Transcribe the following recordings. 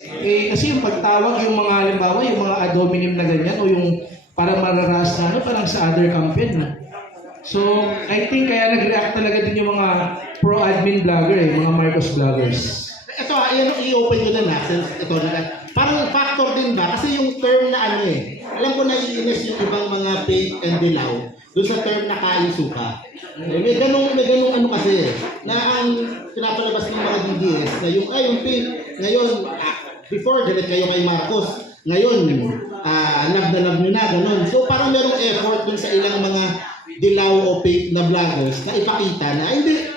Kasi yung pagtawag, yung mga halimbawa, yung mga ad hominem na ganyan, o yung parang mararas na, parang sa other campaign. No? So, I think kaya nag-react talaga din yung mga pro-admin vlogger, mga Marcos vloggers. Ito, ayan, i-open ko na since ito na. Parang factor din ba? Kasi yung term na alam ko naiinis yung ibang mga fake and dilaw doon sa term na kain suka. May ganung kasi na ang pinapalabas ng mga DDS na yung fake ngayon before galit kayo kay Marcos, ngayon love na love nyo na ganun. So parang merong effort dun sa ilang mga dilaw o fake na vloggers na ipakita na hindi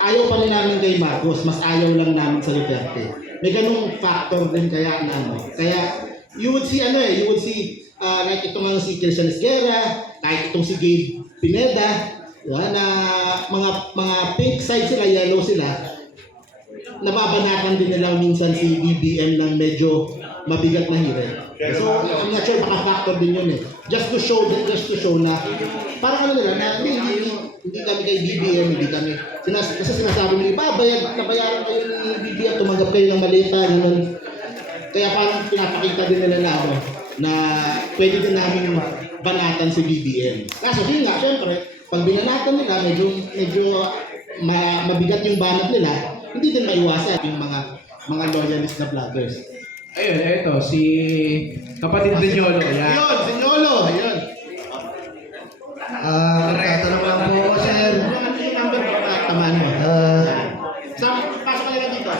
ayaw pa rin namin kay Marcos, mas ayaw lang namin sa Duterte. May ganung factor din kaya na kaya you would see like itong si Christian Esguerra, kahit itong si Gabe Pineda, na mga pink side sila, yellow sila, nababanatan din nila minsan si BBM ng medyo mabigat na hirit. So, I'm not sure baka factor din yun Just to show na parang nila na hindi kami kay BBM, hindi kami. Kasi sinasabi nila, nabayaran kayo ni BBM, tumanggap kayo ng malita, ganun. Kaya parang pinapakita din nila na pwede din namin banatan si BBM. Kaso yun nga, syempre, pag binanatan nila, medyo mabigat yung banat nila, hindi din maiwasan yung mga loyalist na vloggers. Ayun, eto, si kapatid ni Yolo. Yan. Ayun, si Yolo. Ayun. Tatanong lang po ako, sir. Yung number ba? Tamaan mo. Pasok ka nila dito.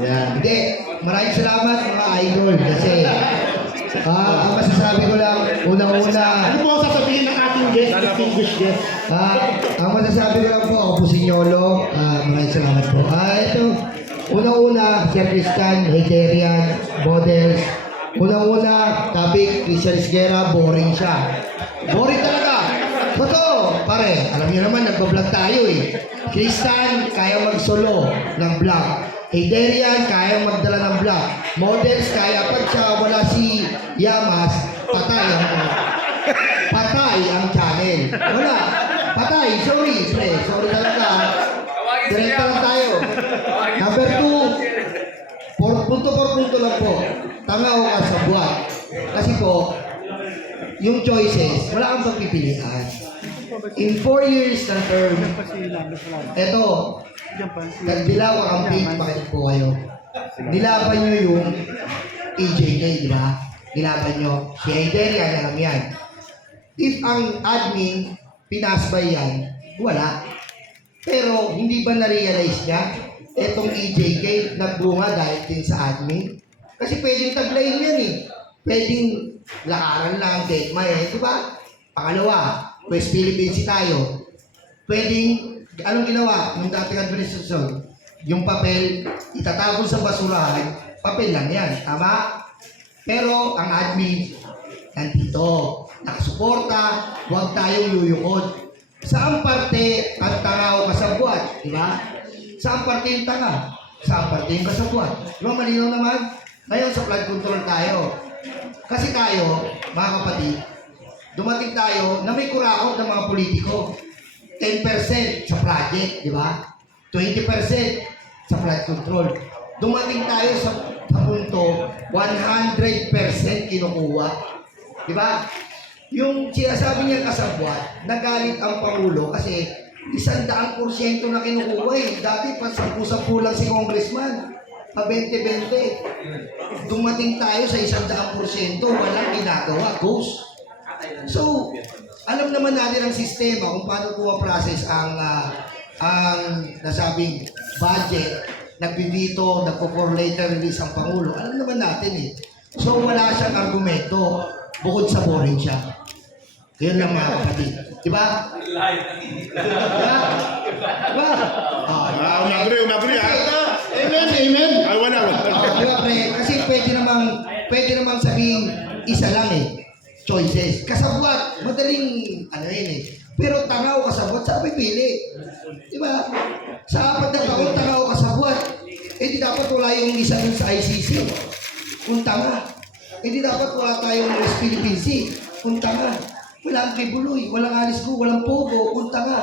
Yan. Hindi, maraming salamat mga idol kasi ang masasabi ko lang, unang-una, Ano po ang sasabihin ng ating guest, distinguished guest? ang masasabi ko lang po, ako po si Nyolo, maraming salamat po. Ito, unang-una, Sir Christian, Hegerian, models, unang-una, topic, Christian Esguerra, boring siya. Boring talaga. Totoo, pare, alam niyo naman, nagpa-vlog tayo Christian, kaya mag-solo ng vlog. Hegerian, kaya magdala ng vlog. Models, kaya pag siya wala si Yamas, patay ang channel. Wala. Patay. Sorry, pre. Sorry talaga. Direkta lang tayo. Number 2, punto lang po. Tanga o kasabwat. Kasi po, yung choices, wala kang pagpipilian. In 4 years ng term, eto, nagdilaw ang page, makinig po kayo. Nilaban nyo yung EJK, di ba? Nilaban nyo. Si Hegerian, alam yan. If ang admin, pinasbay yan, wala. Pero, hindi ba na-realize niya, etong EJK, nagbunga dahil din sa admin? Kasi pwedeng taglayin yan Pwedeng lakaran lang, dekma di ba? Pangalawa, West Philippines tayo. Pwedeng, anong ginawa ng dating administrasyon? Yung papel, itatapon sa basurahan, papel lang yan, tama? Pero ang admin, nandito, nakasuporta, huwag tayong yuyukod. Saan parte ang tanga o kasabwat? Di ba? Saan parte yung tanga? Saan parte yung kasabwat? Di ba malinaw naman? Ngayon sa flood control tayo. Kasi tayo, mga kapatid, dumating tayo na may kurakot ng mga politiko. 10% sa project, di ba? 20% sa flood control. Dumating tayo sa punto, 100% kinukuha. Di ba? Yung sinasabi niya kasabwat, nagalit ang Pangulo kasi 100% na kinukuha Dati pa 10 lang si congressman. 20-20. Dumating tayo sa 100%, walang ginagawa, ghost. So, alam naman natin ang sistema kung paano process ang nasabing budget, nagbibito, nagpo-for later release ang Pangulo. Alam naman natin So, wala siyang argumento bukod sa boring siya. Yun lang mga kapatid. Diba? Diba? Umagri Amen. Ay, wala. Diba, pre? Kasi pwede namang sabihin isa lang choices. Kasabwat, madaling Pero tanga o kasabwat, saan pipili? Diba? Sa apat na taon, tanga o kasabwat. Di dapat wala yung isa yun sa ICC. Kung tanga. Di dapat wala tayong West Philippine Sea. Kung tanga. walang kibuloy, walang alis ko, walang pogo, punta ka.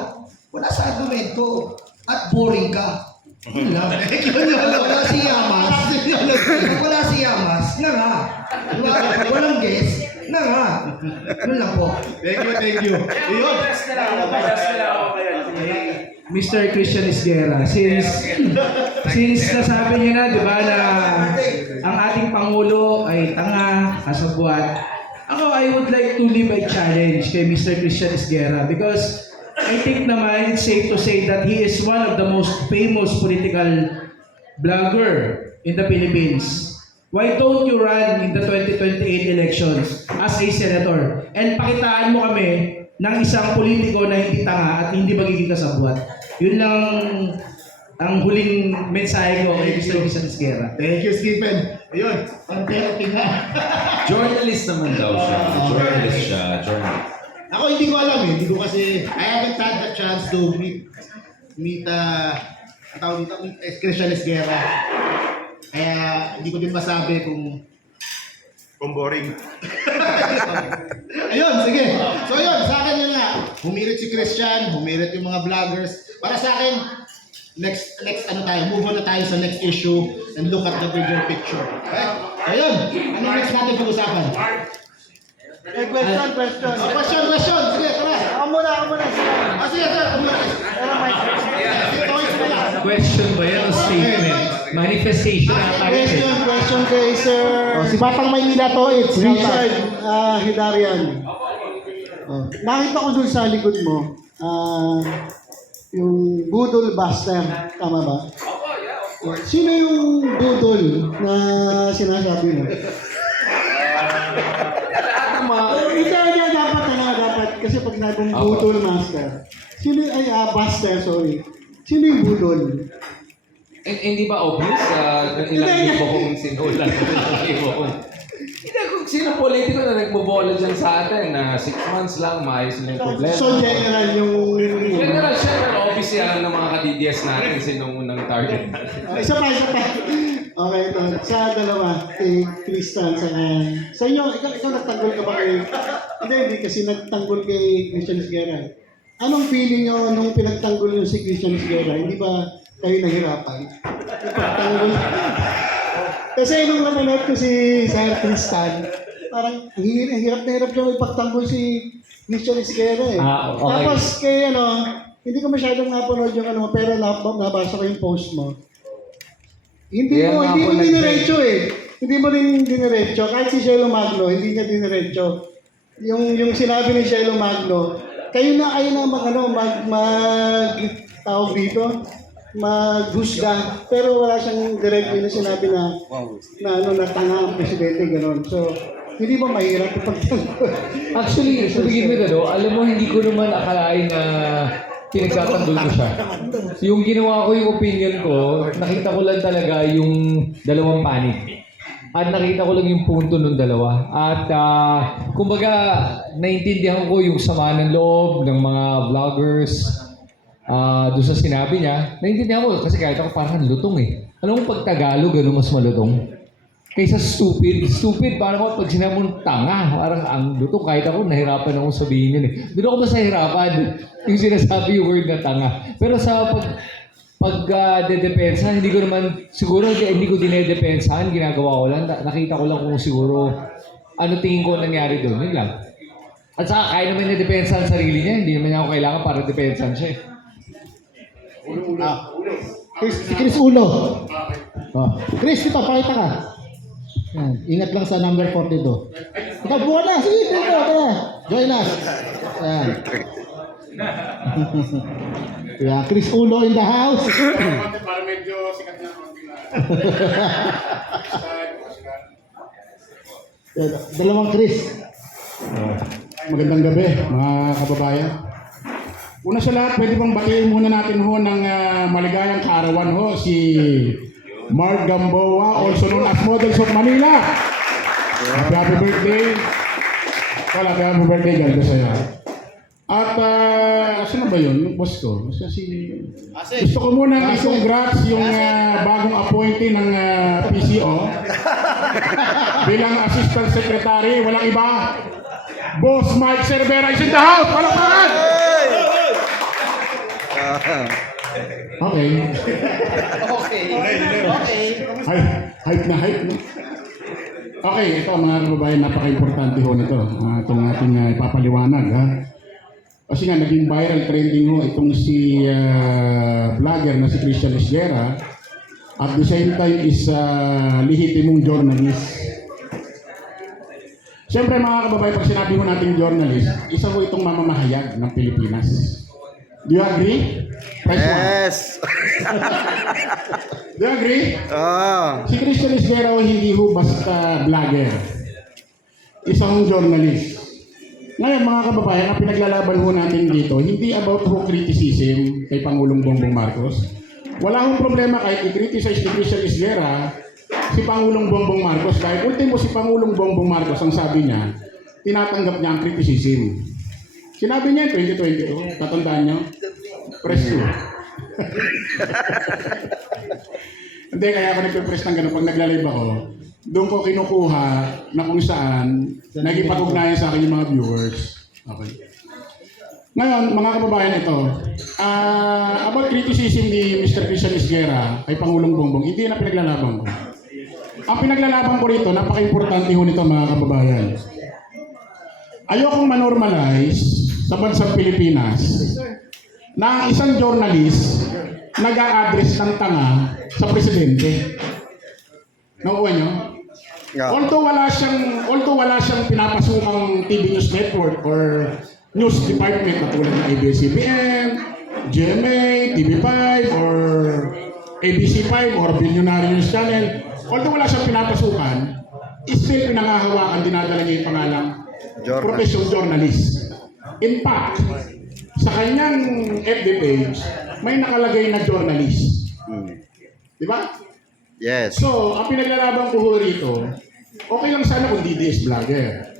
Wala sa argumento. At boring ka. Yun lang. Wala si Yamas. Wala si Yamas. Na nga. Walang guest. Na nga. Yun lang po. Thank you. Ayun. Mr. Christian Esguerra, since nasabi niyo na, di ba, na ang ating Pangulo ay tanga, kasabwat, ako, I would like to leave a challenge kay Mr. Christian Esguerra because I think naman it's safe to say that he is one of the most famous political blogger in the Philippines. Why don't you run in the 2028 elections as a senator and pakitaan mo kami ng isang politiko na hindi tanga at hindi magiging kasabwat? Yun lang ang huling mensahe ko kay Mr. Christian Esguerra. Thank you, Stephen. Ayun, pang-therapy na. Journalist naman daw siya. Journalist siya. Journalist. Ako hindi ko alam eh. Hindi ko kasi, I haven't had the chance to meet Christian Esguerra. Kaya hindi ko din masabi kung boring. Ayun, sige. So ayun, sa akin yun nga. Humirit si Christian, humirit yung mga vloggers. Para sa akin, next ano tayo, move on na tayo sa next issue and look at the bigger picture. Okay? Ayun, ano next natin pag-usapan? Question. Question. Sige, tara. Ako muna. Sige, sir. Question ba yan o statement? Manifestation ata yun eh. Question kay Sir. Si Batang Maynila to, it's Richard Hidarian. Nakita ko dun sa likod mo, yung Budol Buster. Tama ba? Sino yung Budol na sinasabi mo? Hindi dapat. Kasi pag nagong Budol Master. Buster, sorry. Sino yung Budol? Hindi ba obvious? Ilang libo kong sinulat. Hindi kung sino politiko na nagbobola dyan sa atin na 6 months lang, maayos na yung problema. So, general yung... General siya, pero obviously alam ng mga ka-DDS natin sinong unang target. Isa pa. Okay, ito. Sa dalawa, kay Tristan, sa inyo, ikaw nagtanggol ka ba kay... Hindi, kasi nagtanggol kay Christian Esguerra. Anong feeling nyo nung pinagtanggol nyo si Christian Esguerra? Hindi ba kayo nahirapan? Ipagtanggol. Kasi nung napanood ko si Sir Tristan, parang hirap na hirap siya ipagtanggol si Christian Esguerra eh. Okay. Tapos kay hindi ko masyadong napanood yung pero nabasa ko yung post mo. Hindi Kaya mo nga ako diniretso eh. Hindi mo rin diniretso. Kahit si Shelo Magno, hindi niya diniretso. Yung sinabi ni Shelo Magno, kayo na tawag dito, maghusga, pero wala siyang directly na sinabi na tanga ang presidente, gano'n. So, hindi ba mahirap ipagtanggol? Actually, to begin with, alam mo, hindi ko naman akalain na pinagtatanggol ko siya. Yung ginawa ko yung opinion ko, nakita ko lang talaga yung dalawang panig. At nakita ko lang yung punto ng dalawa. At kumbaga, naintindihan ko yung sama ng loob ng mga vloggers doon sa sinabi niya. Naintindihan ko kasi kahit ako parang lutong eh. Alam mo pag Tagalog, gano'n mas malutong? Kaysa stupid. Stupid, parang pag sinabi mo tanga, parang ang lutong. Kahit ako, nahirapan akong sabihin yun eh. Doon ako mas nahirapan yung sinasabi yung word na tanga. Pero sa dedepensa, hindi ko naman, siguro hindi ko dinedepensahan, ginagawa ko lang, nakita ko lang kung siguro ano tingin ko nangyari doon, yun lang. At saka kaya naman na-depensahan ang sarili niya, hindi naman niya ako kailangan para depensahan siya eh. Si Chris Ulo. Chris, ito, pakita ka. Yan. Ingat lang sa number 42. Ikaw, buwan na. Sige, tara. Join us. Yan. Yeah, Chris Ulo in the house. Para medyo sikat na konti na. Dalawang Chris. Magandang gabi, mga kababayan. Una sa lahat, pwede bang batiin muna natin ho ng maligayang kaarawan ho si Mark Gamboa, also known as Models of Manila. Happy birthday. Wala, happy birthday ganda sa'yo. At, saan ba yun? Yung boss ko? Gusto ko muna i-congrats yung bagong appointee ng PCO bilang Assistant Secretary. Walang iba. Boss Mike Cervera is in the house. Palakpakan! Okay. Hype na. Okay, ito mga kababayan, napaka-importante ho nito. Itong ating ipapaliwanag. Ha? Kasi nga, naging viral trending ho itong si vlogger na si Christian Esguerra. At the same time is lehitimong journalist. Siyempre mga kababayan, pag sinabi mo nating journalist, isa ho itong mamamahayag ng Pilipinas. Do you agree? Press Yes. one. Do you agree? Si Christian Esguerra ho, hindi ho basta vlogger. Isang journalist. Ngayon mga kababayan, ang pinaglalaban ho natin dito, hindi about ho criticism kay Pangulong Bongbong Marcos. Wala hong problema kahit i-criticize ni Christian Esguerra si Pangulong Bongbong Marcos. Kahit ultimo si Pangulong Bongbong Marcos, ang sabi niya, tinatanggap niya ang criticism. Sinabi niya 2022, tatandaan niyo? Press 2. Hindi, kaya ako nagpe-press ng gano'n pag nagla-live ako. Doon ko kinukuha na kung saan nagipag-ugnayan sa akin yung mga viewers. Okay. Ngayon, mga kababayan, ito. About criticism ni Mr. Christian Esguerra kay Pangulong Bongbong, hindi na pinaglalaban ko. Ang pinaglalaban ko rito, napaka-importante ho nito mga kababayan. Ayokong manormalize sa bansang Pilipinas na isang journalist nag-a-address ng tanga sa presidente. Nakuha niyo? Yeah. Although wala siyang pinapasukang TV News Network or News Department katulad ng ABS-CBN, GMA, TV5, or ABC5 or Billionaire News Channel, although wala siyang pinapasukan, still pinangahawakan, dinadala niya yung pangalang professional journalist. In fact, sa kanyang FB page, may nakalagay na journalist. Di ba? Yes. So, ang pinaglalaban ko ho rito, okay lang sana kung DDS vlogger.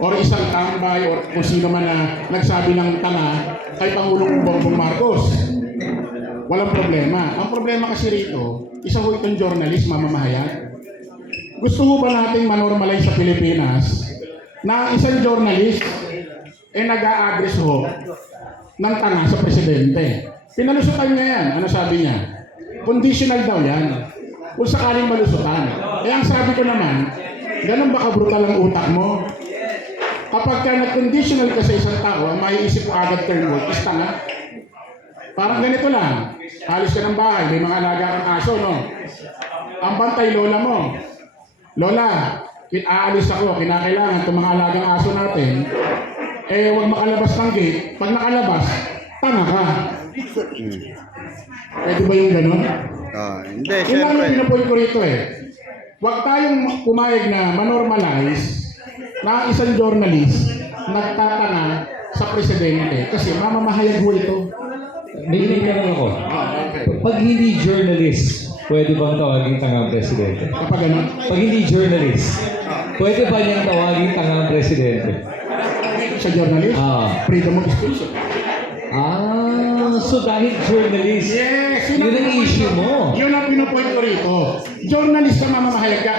Or isang tambay or kung sino man na nagsabi ng tanga kay Pangulong Bongbong Marcos. Walang problema. Ang problema kasi rito, isa ho itong journalist, mamamahayag. Gusto ho ba nating manormalize sa Pilipinas na isang journalist nag-a-address ho ng tanga sa presidente? Pinalusutan niya yan. Ano sabi niya? Conditional daw yan. Kung sakaling malusutan. Ang sabi ko naman, ganun ba ka-brutal ang utak mo? Kapag ka nag-conditional ka sa isang tao, ang maiisip ko agad turn word is tanga. Parang ganito lang. Halos ka ng bahay, may mga alaga kang aso, no? Ang bantay, lola mo. Lola, aalis ako, kinakailangan itong mga alagang aso natin, huwag makalabas ng gate. Pag nakalabas, tanga ka. Pwede ba yung ganun? Hindi, Yun lang yung syempre. pinapoint ko rito Huwag tayong pumayag na manormalize na isang journalist nagtatanga sa presidente kasi mamamahayag ho ito. May tanong ako. Pag hindi journalist, pwede bang tawagin tanga ang presidente? Kapag ano? Pag hindi journalist, pwede ba niyang tawagin tanga ang presidente? Sa journalist? Freedom of speech. So dahil journalist, Yes! yun ang issue mo. Yun ang pinupoint ko rito. Journalist ka mamamahayag ka.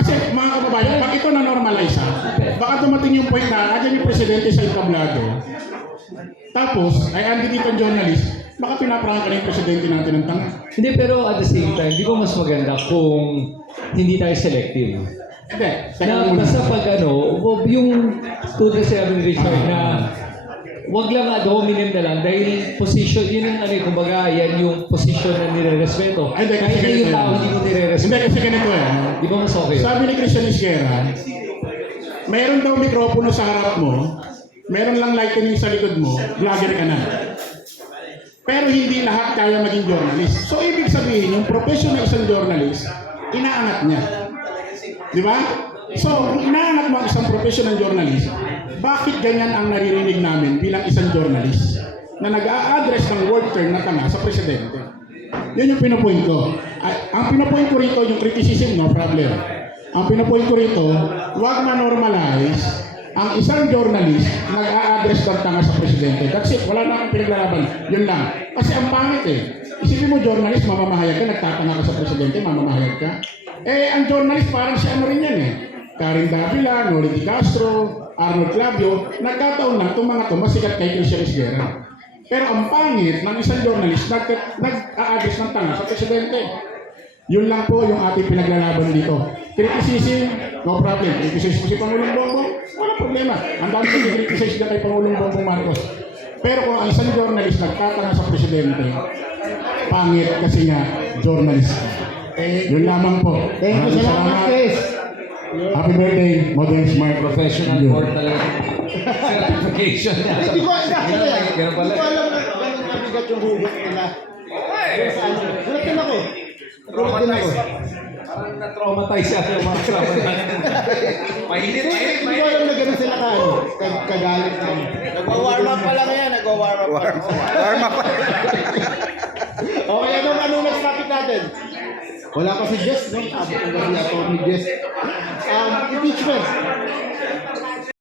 Kasi mga kababayan, pag ito na-normalize baka dumating yung point na andyan yung presidente sa entablado. Tapos, ay andi dito ang journalist, baka pinaprangka na yung presidente natin ng tanga. Hindi, pero at the same time, di ba mas maganda kung hindi tayo selective? Hindi. Na basta pag yung tulad sa ni Richard na wag lang ad hominem na lang dahil position, yun yung kumbaga, yan yung position na nire-respeto. Ay, hindi, kasi Kahit na yung ganito tao yan. hindi mo nire-respeto. Hindi kasi ganito Di ba mas okay? Sabi ni Christian Esguerra, mayroon daw mikropono sa harap mo, mayroon lang lightning sa likod mo, vlogger ka na. Pero hindi lahat kaya maging journalist. So, ibig sabihin, yung profession ng isang journalist, inaangat niya. Di ba? So, kung inaangat mo ang isang profession ng journalist, bakit ganyan ang naririnig namin bilang isang journalist na nag-a-address ng word turn na tanga sa presidente? Yun yung pinapoint ko. Ang pinapoint ko rito, yung criticism, no problem. Ang pinapoint ko rito, huwag ma-normalize ang isang journalist nag-a-address ng tanga sa presidente. That's it. Wala na akong pinaglalaban. Yun lang. Kasi ang pangit Isipin mo, journalist, mamamahayag ka, nagtatanga ka sa presidente, mamamahayag ka. Ang journalist, parang si ano rin yan Karen Davila, Nori Di Castro, Arnold Clavio, nagkataon lang itong mga to masikat kay Christian Esguerra. Pero ang pangit ng isang journalist, nag-aagis ng tanga sa presidente. Yun lang po yung ating pinaglalaban dito. Kritisisi, no problem. Kritisisi si Pangulong Bongbong, wala problema. Ang dami ko kritisisi na kay Pangulong Bongbong Marcos. Pero kung ang isang journalist nagtatanga sa presidente, pangit kasi nga journalist. Yun lamang po. Thank you, Maraming salamat, Chris. Happy birthday, Modern Smart. Professional Yun. board talaga. Certification niya. Hindi ko alam Ganun pala. Hindi ko alam na ganun nabigat yung hugot nila. Saan? Gulat din ako. Gulat din ako. Parang na-traumatize siya yung mga kasama natin. Mainit, Hindi ko alam na ganun sila kagalit na. Warm up pa lang yan. Warm up. Okay, anong next topic natin? Wala pa si Jess, no? Abot ang gabi ako ni Jess. Impeachment.